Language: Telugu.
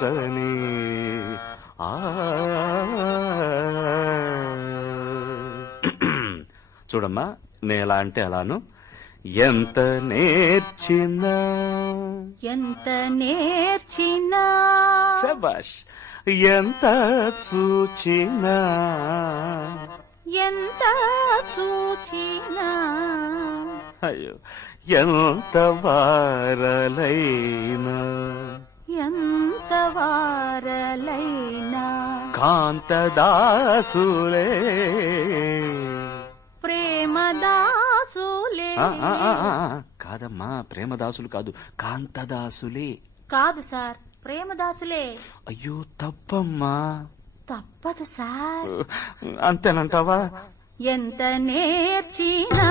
సని చూడమ్మా నేలా అంటే అలాను. ఎంత నేర్చినా శభాష్, ఎంత చూచినా అయ్యో ఎంత వారలైనా కాంతదాసులే ప్రేమదాసులే. కాదమ్మా, ప్రేమదాసులు కాదు, కాంతదాసులే. కాదు సార్, ప్రేమదాసులే. అయ్యో తప్పమ్మా. తప్పదు సార్. అంతేనంటావా? ఎంత నేర్చినా